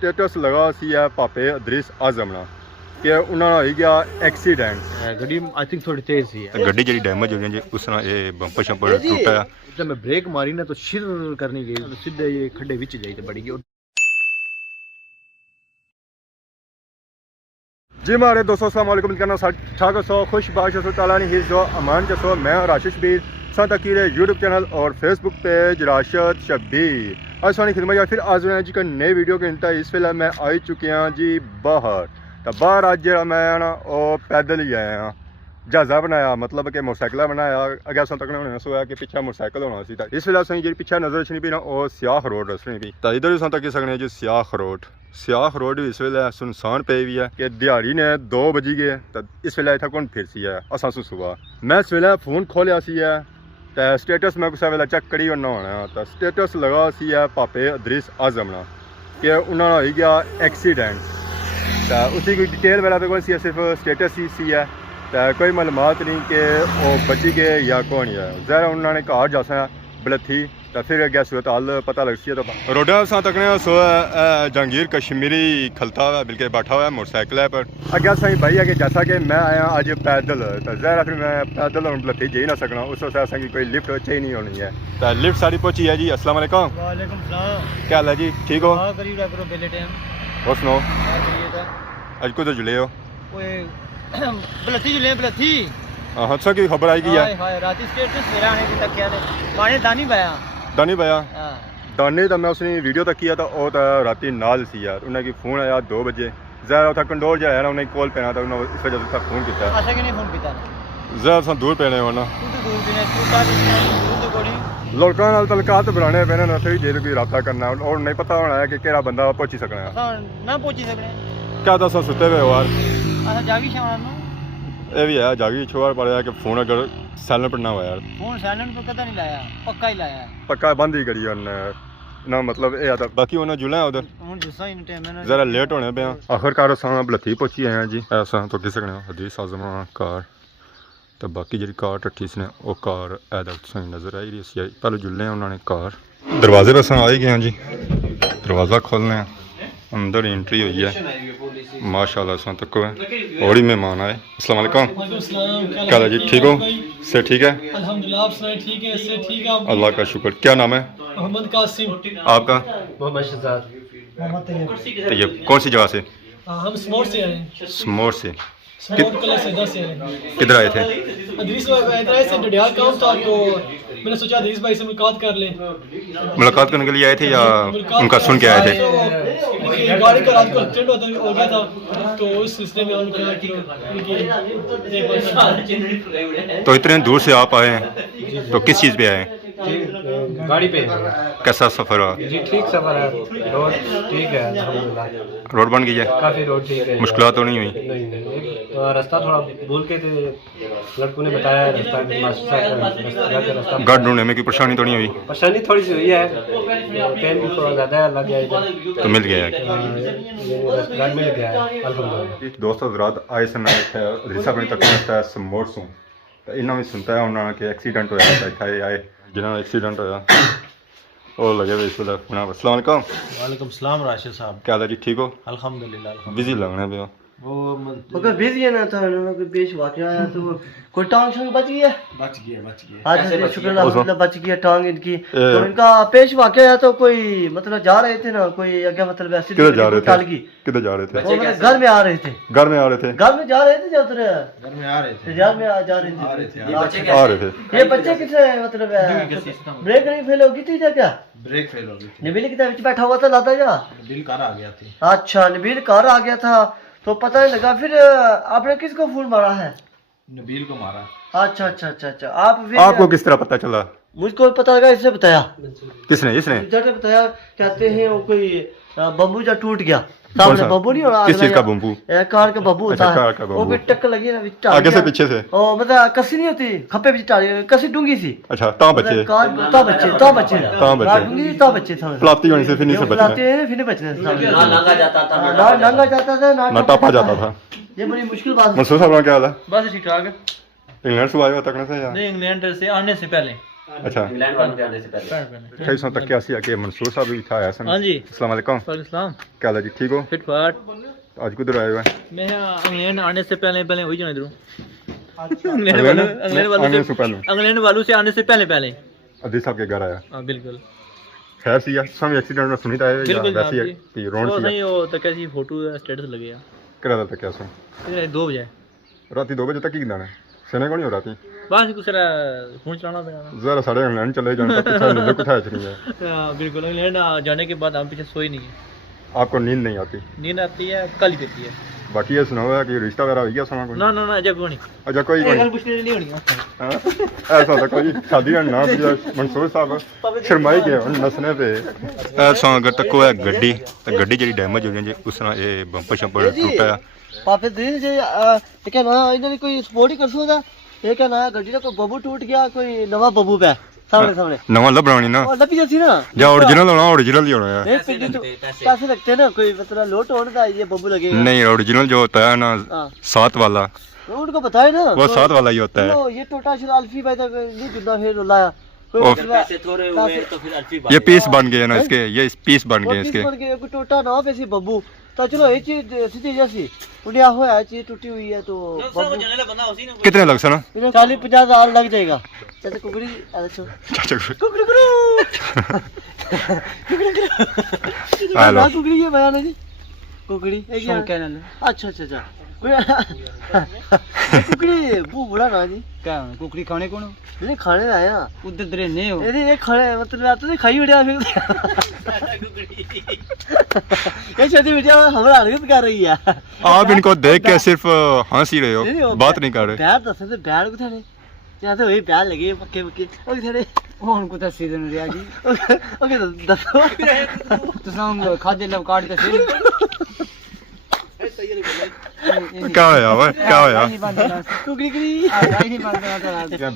Status लगा सी है पापे अदरीस आजम ना कि उन्होंने हो गया एक्सीडेंट। गड्डी आई थिंक थोड़ी तेज सी है। गड्डी जी डैमेज हो गई जी, उस ये बंपर शंपर टूटा है। जब मैं ब्रेक मारी ना तो शिर करनी गई तो सीधे ये खड्डे विच जाई तो बड़ी गई। जी मारे दोस्तों अस्सलाम वालेकुम करना ठाक सो खुश बाश ताला हिज जो अमान जसो मैं और आशीष बीर साथ अकीरे यूट्यूब चैनल और फेसबुक पेज राशिद शब्बीर आज सोनी खिदमत फिर आज जी का नई वीडियो के इंटा इस वेले मैं आई चुके हैं जी बाहर। तो बाहर अज जो मैं ना पैदल ही आया हाँ, जहाजा बनाया मतलब कि मोटरसाइकिल बनाया अगर अस तक होना सोया कि पिछा मोटरसाइकिल होना सी। इस वेले असं जी पिछा नजर रखनी पी ना वो स्याह रोड रखनी पी। तो इधर भी तक सकने जी स्याह रोड इस वेले सुनसान पे भी है कि दिहाड़ी ने 2 बजी गए। तो इस वेले इतना कौन फिर सी है असा सुबह मैं इस वेले फोन खोलिया सी है तो स्टेटस मैं कुछ वेले चेक करी करना होना। तो स्टेटस लगा सी है पापे अदरीस आजम ना कि उन्होंने हो गया एक्सीडेंट। तो उसी कोई डिटेल मेरा पे सी सिर्फ स्टेटस ही सी है तो कोई मालूमात नहीं कि वो बची गए या कौन है। ज़रा उन्होंने घर जासा बलथी तो फिर अगर सूरत हाल पता लग सी। तो रोडा सा तकने सो जहांगीर कश्मीरी खलता हुआ बिल्कुल बैठा हुआ है मोटरसाइकिल है पर अगर सही भाई है कि जैसा कि मैं आया आज पैदल तो ज़रा फिर मैं पैदल हूँ बलथी जा ही ना सकना उस वजह से कोई लिफ्ट चाहिए नहीं होनी है। तो लिफ्ट सारी पहुंची है जी। अस्सलाम वालेकुम। वालेकुम सलाम। क्या हाल है जी, ठीक हो? हां करीब करो बेले टाइम और सुनो आज अज को तो जुले हो ओए बलथी जुले बलथी हाँ अच्छा की खबर आई हाय हाय रात स्टेटस मेरा आने की तक क्या ने माने दानी भाया दानी भैया हां दाने तो मैं उसने वीडियो तक किया था वो तो राती नाल सी यार उन्हें की फोन आया 2 बजे ज़रा उतना कंडोर जो है ना उन्हें कॉल पैना था उन्होंने इस वजह से फोन किया। अच्छा कि नहीं फोन पीता ज़रा सा दूर पैने होना तू तो दूर भी नहीं तू ता दूर तो कोनी लोगों नाल तलकात बनाने पैने ना फिर जेल कोई राबता करना और नहीं पता होना है कि केड़ा बंदा पहुंची सकना है। असा ना पहुंची सकने क्या दसा सुते हुए यार असा जागी शाम नु ये भी है जागी छोड़ पड़ा कि फोन अगर साइलेंट पर ना हुआ यार फोन साइलेंट पे कदा नहीं लाया पक्का ही लाया पक्का बंद ही करी उन्हें ना मतलब ये आता बाकी उन्हें जुला उधर ਹੁਣ ਗੁੱਸਾ ਹੀ ਨਹੀਂ ਟਾਈਮ ਨਾਲ ज़रा लेट होने पे आखिरकार असां बलथी पहुंची आए हैं जी। ऐसा तो किस सकने हदीस आजम कार तो बाकी जी कार टट्ठी ने वो कार ऐसा नज़र आई रही सी पहले जुल्ले उन्होंने कार दरवाजे पर असां आ ही गए हैं जी। दरवाज़ा खोलने अंदर एंट्री हुई है माशाल्लाह असां तक है और ही मेहमान आए। अस्सलाम वालेकुम। क्या हाल है जी, ठीक हो? से ठीक है अल्हम्दुलिल्लाह आप सुनाए ठीक है इससे ठीक है आप अल्लाह का शुक्र। क्या नाम है मोहम्मद कासिम आपका? मोहम्मद शहजाद मोहम्मद तो ये कौन सी जगह से? हम स्मोर से आए हैं स्मोर से स्मोर कलर से 10 से आए हैं। किधर आए थे? अदरीस भाई इधर आए से डडियाल काम था तो मैंने सोचा अदरीस भाई से मुलाकात कर ले। मुलाकात करने के लिए आए थे या उनका सुन के आए थे? तो गाड़ी का रात को एक्सीडेंट हो गया था तो उस सिलसिले में उनका तो इतने दूर से आप आए हैं तो किस चीज़ पे आए हैं? गाड़ी पे कैसा सफ़र रहा? जी ठीक सफर है रोड ठीक है अल्हम्दुलिल्लाह रोड बन गई है? काफी रोड ठीक है मुश्किलात तो नहीं हुई? नहीं रास्ता थोड़ा भूल के थे लड़कों ने बताया रास्ता गार्ड ढूंढने में कोई परेशानी तो नहीं हुई? परेशानी थोड़ी सी हुई है टाइम भी थोड़ा ज़्यादा लग गया इधर तो मिल गया है गाड़ी मिल गया है अल्हम्दुलिल्लाह। दोस्त हज़रात आए सन रिसा अपने तक समोर सू तो इन्होंने भी सुनता है उन्होंने कि एक्सीडेंट होया तो इतने आए जिन्होंने एक्सीडेंट होया वो लगे हुए इस वेले फोन। अस्सलाम वालेकुम। वालेकुम सलाम राशिद साहब। क्या हाल है जी, ठीक हो? अल्हम्दुलिल्लाह बिजी लगने पे हो वो अगर बिजी है ना तो उन्होंने कोई पेश वाकया आया तो कोई टांग शांग बच गई है बच गया आज शुक्र अल्हम्दुलिल्लाह बच गई है टांग इनकी। तो इनका पेश वाकया आया तो कोई मतलब जा रहे थे ना कोई आगे मतलब ऐसे किधर जा रहे टल थे? गई किधर जा रहे थे? वो मतलब घर में आ रहे थे घर में आ रहे थे? घर में जा रहे थे या उधर घर में आ रहे थे रियाद में जा रहे थे आ रहे थे। ये बच्चे किसे मतलब ब्रेक नहीं फेल हो गई थी क्या? ब्रेक फेल हो गई थी नबील किधर बीच बैठा हुआ था लाता जा बिल कार आ गया थी। अच्छा नबील कार आ गया था तो पता नहीं लगा फिर आपने किसको फोन मारा है? नबील को मारा। अच्छा अच्छा अच्छा अच्छा आप फिर आपको किस तरह पता चला? मुझको पता लगा इसने बताया किसने? इसने? जट ने बताया कहते हैं वो कोई बम्बू जा टूट गया सामने बम्बू नहीं होना किस चीज का बम्बू? कार का बम्बू होता अच्छा, कार है का वो बम्बू। भी टक्कर लगी ना बीच आगे से पीछे से? ओ मतलब कसी नहीं होती खप्पे बीच टाड़ी कसी डूंगी सी। अच्छा ता बच्चे कार ता बच्चे कार डूंगी ता बच्चे था प्लाती होने से फिर नहीं से बचना फिर नहीं बचने ना नांगा जाता था ना टापा जाता था। ये बड़ी मुश्किल बात है। मंसूर साहब क्या हाल है? बस ठीक ठाक। इंग्लैंड से आए हो तकने से या? नहीं इंग्लैंड से आने से पहले अच्छा इंग्लैंड वालों के आने से पहले। कई सौ तक क्या सी कि मंसूर साहब भी था आया सन। हाँ जी। अस्सलाम वालेकुम। सलाम। क्या हाल है जी, ठीक हो? फिट फाट। आज किधर आए हुए हैं? मैं इंग्लैंड आने से पहले वही जाना इधरों। इंग्लैंड वालों से आने से पहले अदीस साहब के घर आया। हाँ बिल्कुल खैर सी या सम एक्सीडेंट में सुनी था या बिल्कुल वैसे ही कि रोड सी नहीं वो तक ऐसी फोटो स्टेटस लगे यार करा था क्या सो 2 बजे राती 2 बजे तक ही दाने सेने को नहीं हो राती बस कुछ फोन चलाना था जरा साढ़े इंग्लैंड चले जाने तक कुछ नहीं कुछ है नहीं है। बिल्कुल इंग्लैंड जाने के बाद हम पीछे सोई नहीं है। आपको नींद नहीं आती? नींद आती है कल ही आती है। बाकी ये सुना हुआ कि रिश्ता वगैरह हो गया सुना कोई? ना ना ना जब नहीं अच्छा कोई कल नहीं पूछने नहीं होनी हाँ? ऐसा था कोई शादी का नाम दिया मंसूर साहब शर्माई गए नसने पे ऐसा अगर तक है गड्डी तो गड्डी जी डैमेज हो गई जी उस तरह ये बंपर शंपर टूटा पापे दिन जे क्या ना इन्होंने कोई सपोर्ट ही कर सकता ये क्या ना गड्डी का कोई बबू टूट गया कोई नवा बबू पे सामने नवा लभरानी ना और लपी जैसी ना या ओरिजिनल होना ओरिजिनल ही होना है। नहीं पिंडी तो पैसे लगते हैं ना कोई मतलब लोट होने का ये बबू लगेगा नहीं ओरिजिनल जो होता है ना 7 वाला तो उनको बताए ना वो 7 वाला ही होता है। लो ये टोटा शिर अल्फी भाई तक ये जुदा फिर लाया पैसे थोड़े हुए तो फिर अल्फी ये पीस बन गए ना इसके ये पीस बन गए इसके कोई टोटा ना पैसे बब्बू तो चलो ये चीज सीधी जैसी उन्हें हो है चीज टूटी हुई है तो कितने लग सना? 40-50 हज़ार लग जाएगा। चाचा कुकड़ी चाचा कुकड़ी हेलो कुकड़ी ये बयान है जी कुकड़ी अच्छा अच्छा अच्छा कुकड़ी वो बुरा ना जी क्या कुकड़ी खाने कौन नहीं खाने आया उधर दरे नहीं हो ये खाने मतलब आप तो खाई उड़िया फिर ये शादी बिटिया हमारा हरकत कर रही है। आप इनको देख के सिर्फ हंस ही रहे हो बात नहीं कर रहे। प्यार दस से प्यार को था नहीं या तो वही प्यार लगे पक्के पक्के ओके थोड़े कौन को था सीजन रिया जी ओके दसो तो हम खादे लब काट के फिर क्या होया वा क्या होया कुकड़ी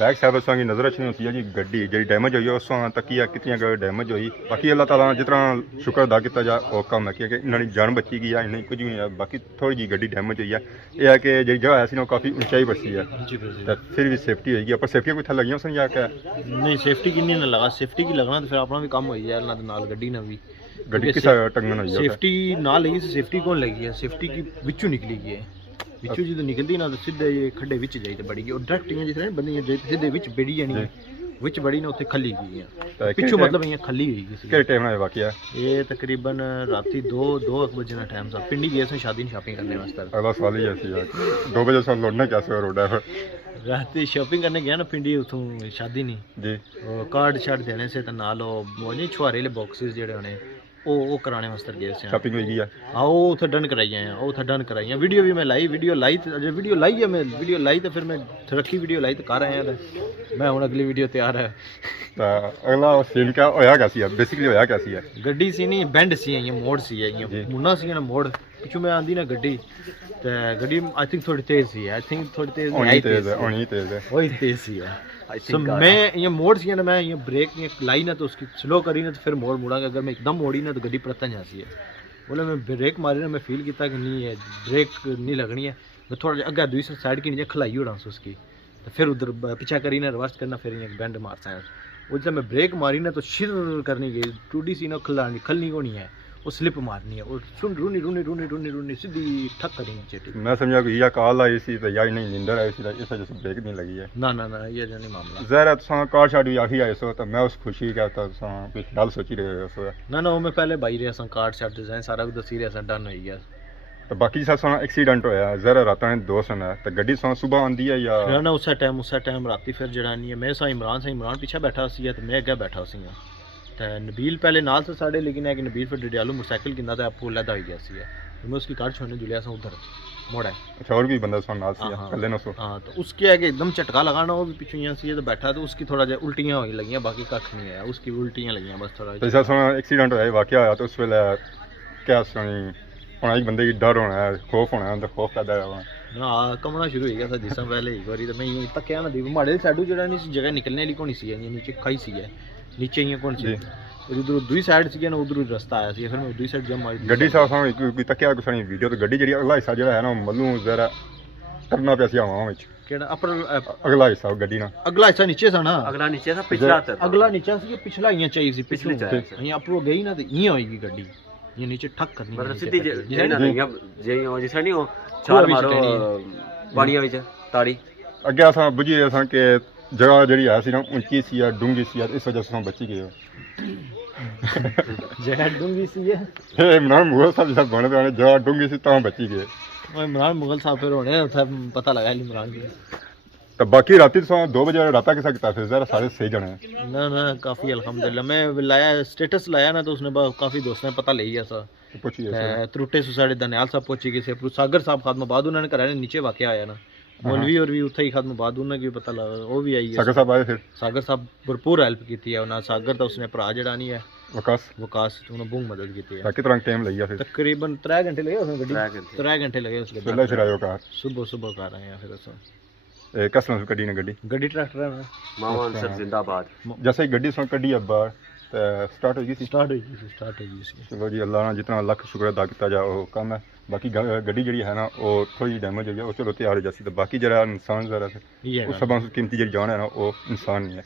बैक साइड की नजर अच्छी होती है जी गड्डी जी डैमेज हुई उस तक कितनी डैमेज हुई बाकी अल्लाह ताला जितना शुक्र अदा किया जा वो कम है कि इन्होंने जान बची गई है इन्हें कुछ भी नहीं है बाकी थोड़ी जी गड्डी डैमेज हुई है यह है कि जी जगह ऐसी काफ़ी ऊंचाई बची है तो फिर भी सेफ्टी होगी पर सेफ्टी कोई लगी उसन या क्या नहीं सेफ्टी की नहीं लगा सेफ्टी की लगना तो फिर अपना भी काम हो जाए नाल गड्डी ना भी गड्डी किस टंगन हुई है सेफ्टी ना लगी सेफ्टी कौन लगी है सेफ्टी की विचू निकली गई है विचू जो निकलती ना तो सीधे ये खड्डे विच जाई ते बड़ी गई और डायरेक्ट जिस तरह बंदी सीधे विच बेड़ी जानी विच बड़ी ना उत्थे खली गई है पिछू मतलब ये खली हुई किस टाइम ना वाकया ये तकरीबन राती 2 बजे ना टाइम था पिंडी गए शादी शॉपिंग करने वास्ते अगला सवाल ही ऐसी है 2 बजे से लौटना कैसे रोड है राती शॉपिंग करने गया ना पिंडी उथों शादी नहीं जी कार्ड शार्ड देने से तो नाल वो नहीं छुआरे बॉक्सेस जेडे होने वो कराने वास्ते गए थे शॉपिंग हुई है हाँ वो उथे डन कराई हैं वो उथे डन कराई हैं वीडियो भी मैं लाई वीडियो लाई है मैं वीडियो लाई तो फिर मैं रखी वीडियो लाई तो कर रहे हैं मैं हूँ अगली वीडियो तैयार है अगला सीन क्या होया कैसी है बेसिकली होया कैसी है गड्डी सी नहीं बेंड सी है ये मोड़ सी है ये मुन्ना सी ना मोड़ पिछू में आंदी ना गड्डी तो गड्डी आई थिंक थोड़ी तेज सी है आई थिंक थोड़ी तेज होनी तेज है वही तेज सी है तो मैं ये मोड़ सी है ना मैं ये ब्रेक ये लाई ना तो उसकी स्लो करी ना तो फिर मोड़ मुड़ा अगर मैं एकदम मोड़ी ना तो गड्डी पलटन जाती है बोले मैं ब्रेक मारी ना मैं फील किया कि नहीं है ब्रेक नहीं लगनी है मैं थोड़ा अगर दूसरी साइड की नीचे खलाई उड़ा उसकी तो फिर उधर पीछा करी ना रिवर्स करना फिर ये बैंड मारता है उधर मैं ब्रेक मारी ना तो शिर करनी गई टूटी सी ना खलनी को नहीं है वो स्लिप मारनी है और सुन रूनी सीधी ठक करेंगे चेटी मैं समझा कि या कॉल आई सी तो या नहीं नींदर आई सी इस वजह से ब्रेक नहीं लगी है ना ये नहीं मामला जहर तो कार शाट भी आखी आए सो तो मैं उस खुशी का तो कुछ गल सोची रहे सो ना वो मैं पहले बाई रहा कार्ड शाट डिजाइन सारा कुछ दसी रहा डन हो गया तो बाकी सा सोना एक्सीडेंट होया जरा रात ने 2 सन है तो गड्डी सो सुबह आंदी है या ना उस टाइम राती फिर जड़ा नहीं है मैं सा इमरान पीछे बैठा सी तो मैं अगे बैठा सी तो नबील पहले नाल से साढ़े लेकिन है कि नबील फिर डडियालू मोटरसाइकिल कितना तो आपको लदा हो गया सी मैं उसकी कार छोड़ने जुलिया सा उधर मोड़ा अच्छा और भी बंदा सो नाल सी कल्ले ना सो हाँ तो उसके आगे एकदम झटका लगाना वो भी पीछे यहाँ सी तो बैठा तो उसकी थोड़ा जा उल्टियाँ होने लगी बाकी कख नहीं आया उसकी उल्टियाँ लगी बस थोड़ा जैसा सोना एक्सीडेंट होया वाकया होया तो उस वेले क्या सुनी होना एक बंदे की डर होना है खौफ होना है खौफ पैदा होना ना कमना शुरू हो गया था जिसम पहले एक बारी तो मैं यूं तक क्या ना दी माड़े साइड जगह नहीं जगह निकलने वाली कौन सी है नीचे खाई सी है नीचे ही कौन सी उधर दूसरी साइड सी ना उधर रास्ता आया सी फिर मैं दूसरी साइड जम आई गड्डी सा कोई तक क्या कुछ नहीं वीडियो तो गड्डी जड़ी अगला हिस्सा जड़ा है ना मल्लू जरा करना पे सी आवा विच केड़ा अपर अगला हिस्सा गड्डी ना अगला हिस्सा नीचे था ना अगला नीचे था पिछला था अगला नीचे सी पिछला इयां चाहिए सी पिछले पिछले चाहिए इयां अपर गई ना तो इयां होएगी गड्डी ये नीचे ठक करनी मतलब नीचे सीधी ठक करनी। जे ना जे हो जिस नहीं हो छाल भी मारो चढ़नी पानिया विच ताड़ी अगे असां बुझी असां के जगह जड़ी है सी ना ऊंची सी या डूंगी सी इस वजह से हम बची गए जगह डूंगी सी है हे इमरान मुगल साहब जब बने पे जगह डूंगी सी ता बची गए ओए इमरान मुगल साहब फिर होने था पता लगा इमरान के तो बाकी राती तो 2 बजे रात के साथ फिर जरा सारे सही जने ना ना काफी अल्हम्दुलिल्लाह मैं लाया स्टेटस लाया ना तो उसने काफी दोस्तों ने पता ले लिया सा पूछिए त्रुटे सोसाइटी दनियाल साहब पहुंची गए से सागर साहब खादमाबाद उन्होंने कराया नीचे वाकया आया ना मौलवी और भी उठा ही खादमाबाद उन्होंने भी पता लगा वो भी आई है सागर साहब आए फिर सागर साहब भरपूर हेल्प की है ना सागर तो उसने भरा जड़ा नहीं है वकास उन्होंने बहुत मदद की है कितना टाइम लग गया फिर तकरीबन 3 घंटे लगे उसने गड्डी 3 घंटे लगे उस पहले फिर आयो कार सुबह कर आए हैं फिर उस कसम से कड़ी ना गड्डी ट्रैक्टर है ना मामा अंसर जिंदाबाद जैसे ही गड्डी सुन कड्डी अब स्टार्ट हो गई थी स्टार्ट हो गई सी चलो जी अल्लाह ना जितना लख शुक्र अदा किया जाए वो कम है बाकी गड्डी जी है ना वो थोड़ी डैमेज हो गई वो चलो तैयार हो जाती तो बाकी जरा इंसान जरा ये उस सब कीमती जी जान है ना वो इंसान नहीं है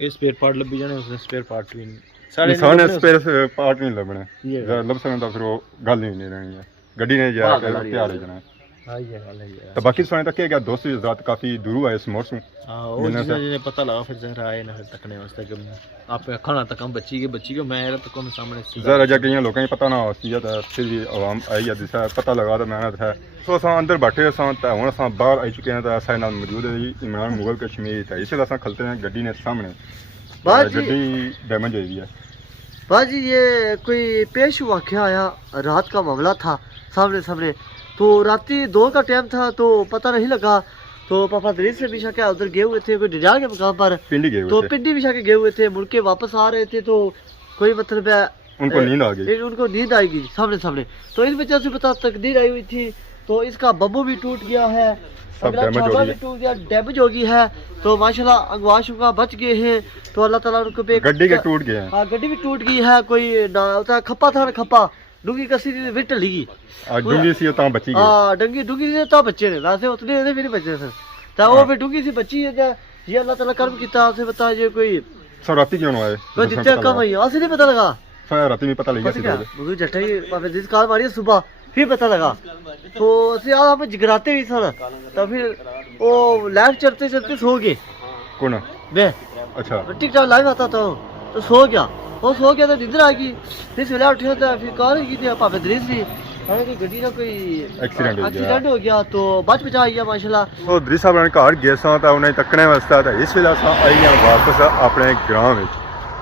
ये स्पेयर पार्ट लब्बी जाने उसने स्पेयर पार्ट भी इंसान है स्पेयर पार्ट नहीं लभने जरा लब सकन तो फिर वो गल ही नहीं रहनी है गड्डी ने जा तैयार हो जाना हां ये गल है तो बाकी सुने तक क्या दोस्त रात काफी दूर आए समोर से हां वो जिन्हें पता लगा फिर जरा आए ना फिर तकने वास्ते कि आप खाना तक हम बच्ची के मैं तो कौन सामने जरा जाके यहाँ लोगों को पता ना होती है तो फिर भी आवाम आई है जिसका पता लगा तो मेहनत है तो अस अंदर बैठे अस हूँ अस बाहर आई चुके हैं तो असा नाल मौजूद है इमरान मुगल कश्मीर है इसलिए अस खलते हैं गड्डी ने सामने गड्डी डैमेज हुई है बाजी ये कोई पेश वाक़या आया रात का मामला था सामने तो राती 2 का टाइम था तो पता नहीं लगा तो पापा दरीज से बिछा के उधर गए हुए थे कोई डिजाल के मकाम पर पिंडी गए तो पिंडी बिछा के गए हुए थे मुड़ के वापस आ रहे थे तो कोई मतलब उनको नींद आ गई उनको नींद आएगी सामने तो इस वजह से पता तकदीर आई हुई थी तो इसका बब्बू भी टूट गया है डैमेज हो गई है तो माशाल्लाह अगवाश का बच गए हैं तो अल्लाह ताला उनको पे गड्डी के टूट गए हैं हाँ गड्डी भी टूट गई है कोई ना होता खप्पा था ना खप्पा डूंगी कसी विट लगी डूंगी सी ता बची गई हां डूंगी से ता बच्चे ने वैसे उतने भी नहीं बचे सर ता वो भी डूंगी सी बची है ये अल्लाह ताला कर्म कीता से बता ये कोई सर राती क्यों आए कोई जितना कम है आसे नहीं पता लगा सर राती में पता लग गया मुझे जट्टा ही पापे जिस कार मारी सुबह फिर पता लगा तो से यार हम जगराते भी सर तो फिर वो लाइट चढ़ते सो गए कौन मैं अच्छा टिकटॉक लाइव आता तो सो गया वो सो गया तो नींद आ गई फिर सुबह उठा तो फिर कार की थी पापे दरीज थी हालांकि गड्डी का कोई एक्सीडेंट हो गया तो बचा गया माशाल्लाह तो दरीज साहब ने घर गए सा तो उन्हें तकने वास्ते तो इस वेले अस आई गए वापस अपने ग्राम में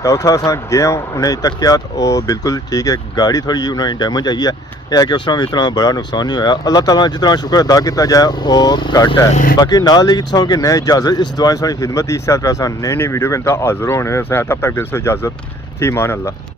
तो उत्थे अस गए उन्हें तकिया तो वो बिल्कुल ठीक है गाड़ी थोड़ी उन्हें डैमेज आई है कि उसमें इतना बड़ा नुकसान नहीं होया अल्लाह ताला जितना शुक्र अदा किया जाए वो घट है बाकी नाल ही तुम कि नए इजाजत इस दुआ खिदमत इस तरह नई वीडियो के अंदर हाजिर होने तब तक दे इजाजत थी मान अल्लाह।